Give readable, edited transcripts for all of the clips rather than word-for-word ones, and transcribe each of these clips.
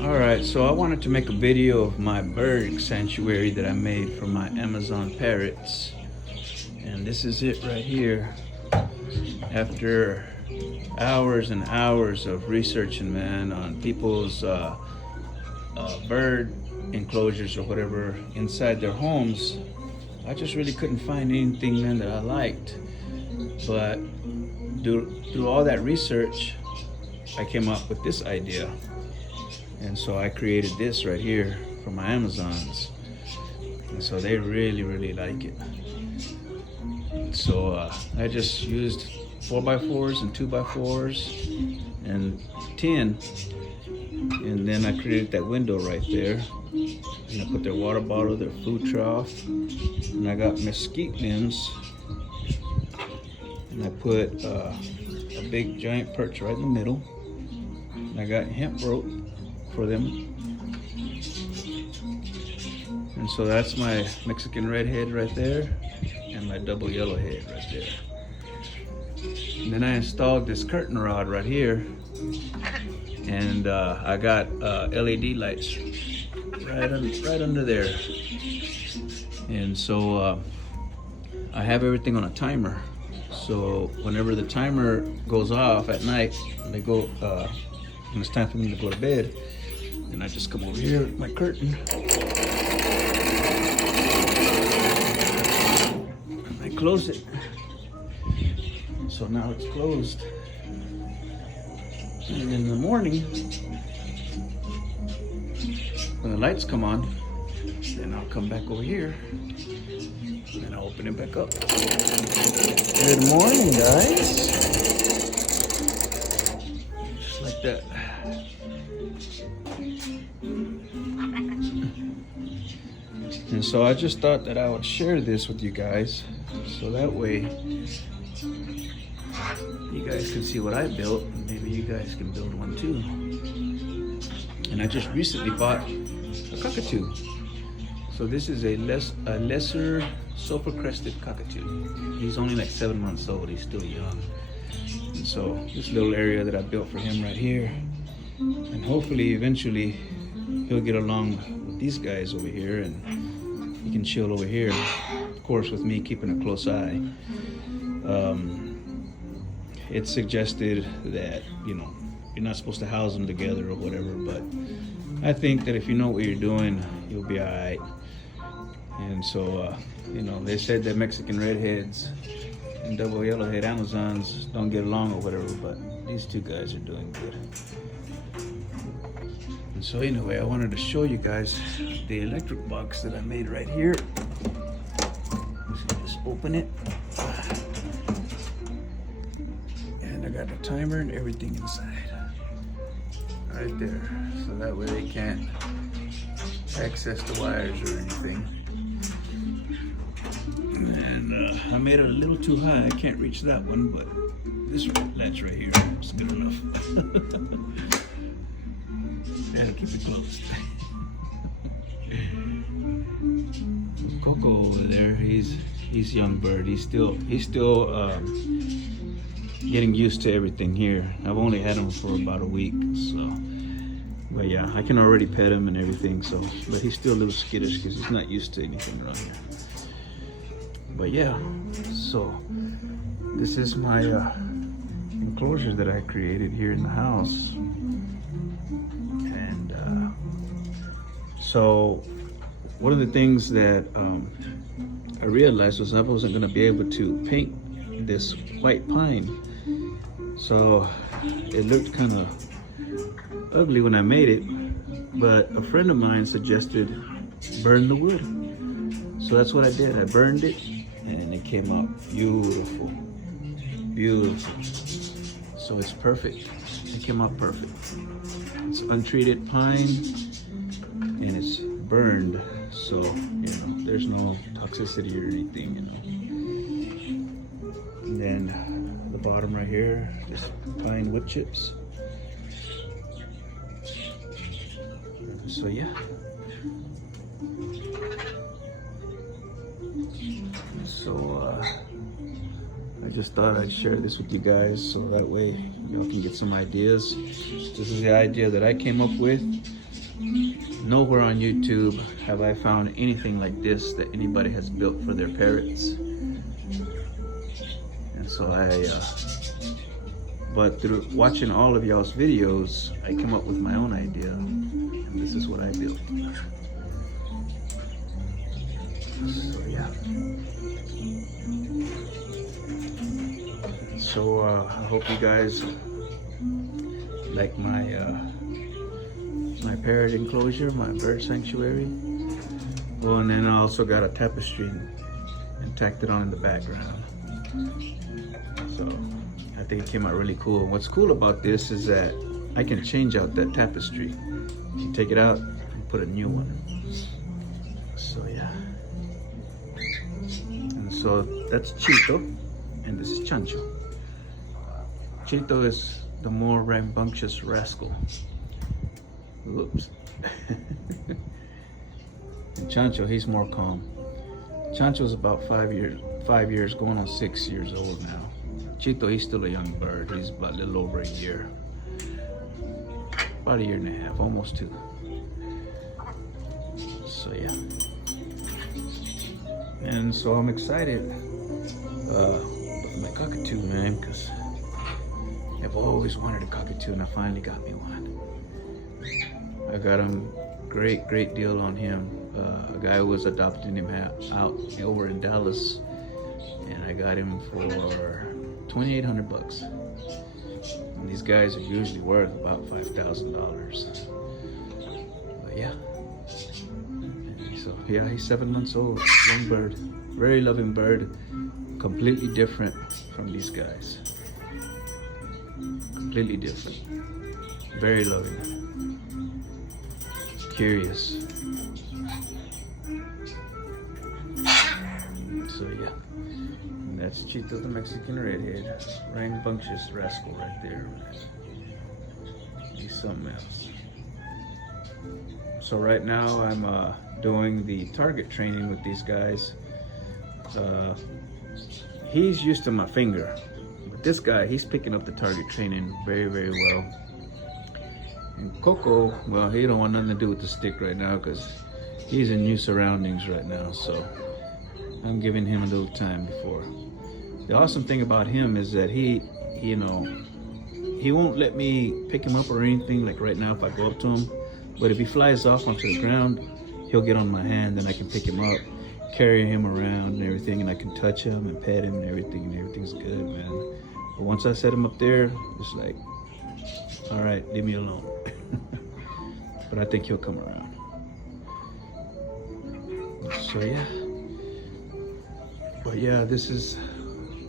Alright, so I wanted to make a video of my bird sanctuary that I made for my Amazon parrots. And this is it right here. After hours and hours of researching, man, on people's bird enclosures or whatever inside their homes, I just really couldn't find anything, man, that I liked. But through all that research, I came up with this idea. And so I created this right here for my Amazons. And so they really, really like it. So I just used 4x4s and 2x4s and tin. And then I created that window right there. And I put their water bottle, their food trough. And I got mesquite limbs. And I put a big giant perch right in the middle. And I got hemp rope for them. And so that's my Mexican redhead right there and my double yellowhead right there. And then I installed this curtain rod right here, and I got LED lights right under there. And so I have everything on a timer. So whenever the timer goes off at night, they go when it's time for me to go to bed, and I just come over here with my curtain and I close it. So now it's closed. And in the morning, when the lights come on, then I'll come back over here and I'll open it back up. Good morning, guys. Just like that. And so I just thought that I would share this with you guys, so that way you guys can see what I built, and maybe you guys can build one too. And I just recently bought a cockatoo. So this is a lesser sulfur crested cockatoo. He's only like 7 months old, he's still young. And so this little area that I built for him right here, and hopefully eventually he'll get along with these guys over here and he can chill over here, of course with me keeping a close eye. It's suggested that, you know, you're not supposed to house them together or whatever, but I think that if you know what you're doing, you'll be all right. And so, you know, they said that Mexican redheads and double yellowhead Amazons don't get along or whatever, but these two guys are doing good. And so anyway, I wanted to show you guys the electric box that I made right here. So just open it. And I got the timer and everything inside. Right there. So that way they can't access the wires or anything. And I made it a little too high. I can't reach that one, but this latch right here is good enough. Gotta keep it closed. Coco over there, he's young bird. He's still getting used to everything here. I've only had him for about a week, so. But yeah, I can already pet him and everything. So, but he's still a little skittish because he's not used to anything around here. But yeah, so this is my enclosure that I created here in the house. So one of the things that I realized was I wasn't going to be able to paint this white pine. So it looked kind of ugly when I made it, but a friend of mine suggested burn the wood. So that's what I did. I burned it and it came out beautiful, beautiful. So it's perfect. It came out perfect. It's untreated pine. And it's burned, so you know there's no toxicity or anything, you know. And then the bottom right here, just pine wood chips. So yeah. So I just thought I'd share this with you guys so that way y'all can get some ideas. This is the idea that I came up with. nowhere on YouTube have I found anything like this that anybody has built for their parrots. And so but through watching all of y'all's videos, I came up with my own idea, and this is what I built. So yeah. So I hope you guys like my my parrot enclosure, my bird sanctuary. Oh, and then I also got a tapestry and tacked it on in the background. So I think it came out really cool. And what's cool about this is that I can change out that tapestry. You take it out and put a new one. So yeah. And so that's Chito, and this is Chancho. Chito is the more rambunctious rascal. Oops. And Chancho, he's more calm. Chancho's about 5 years, going on 6 years old now. Chito, he's still a young bird. He's about a little over a year. About a year and a half, almost 2. So yeah. And so I'm excited about my cockatoo, man, because I've always wanted a cockatoo, and I finally got me one. I got him, great deal on him. A guy was adopting him out over in Dallas, and I got him for $2,800. And these guys are usually worth about $5,000. But yeah. So yeah, he's 7 months old, young bird, very loving bird, completely different from these guys. Completely different, very loving, curious. So yeah, and that's Chito the Mexican redhead, rambunctious rascal right there. He's something else. So right now I'm doing the target training with these guys. He's used to my finger, but this guy, he's picking up the target training very well. And Coco, well, he don't want nothing to do with the stick right now because he's in new surroundings right now, so I'm giving him a little time before. The awesome thing about him is that he won't let me pick him up or anything, like right now if I go up to him, but if he flies off onto the ground, he'll get on my hand and I can pick him up, carry him around and everything, and I can touch him and pet him and everything's good, man. But once I set him up there, it's like, all right, leave me alone. But I think he'll come around. So yeah. But yeah, this is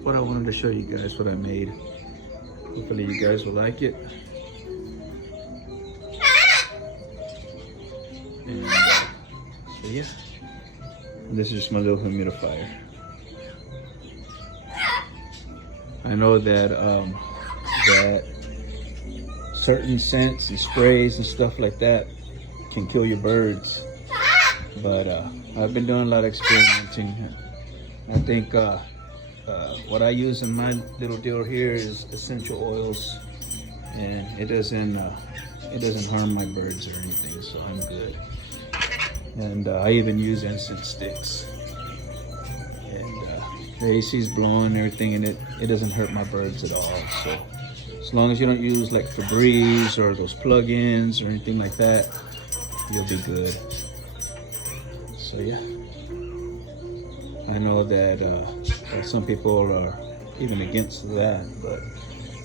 what I wanted to show you guys, what I made. Hopefully you guys will like it. And so yeah. And this is just my little humidifier. I know that that certain scents and sprays and stuff like that can kill your birds, but I've been doing a lot of experimenting. I think what I use in my little deal here is essential oils, and it doesn't harm my birds or anything, so I'm good. And I even use incense sticks, and the AC's blowing and everything, and it doesn't hurt my birds at all. So as long as you don't use like Febreze or those plug-ins or anything like that, you'll be good. So yeah, I know that some people are even against that, but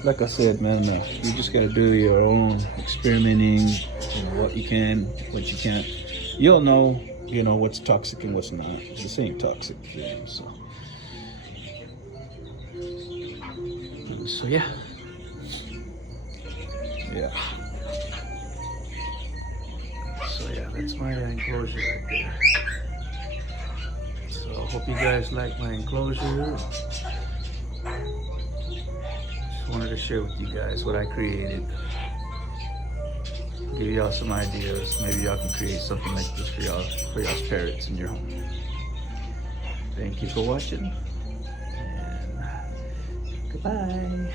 like I said, man, you just gotta do your own experimenting, what you can, what you can't. You'll know, what's toxic and what's not. This ain't toxic, so yeah. So yeah, that's my enclosure right there. So I hope you guys like my enclosure. Just wanted to share with you guys what I created. Give y'all some ideas. Maybe y'all can create something like this for y'all's parrots in your home. Thank you for watching, and goodbye.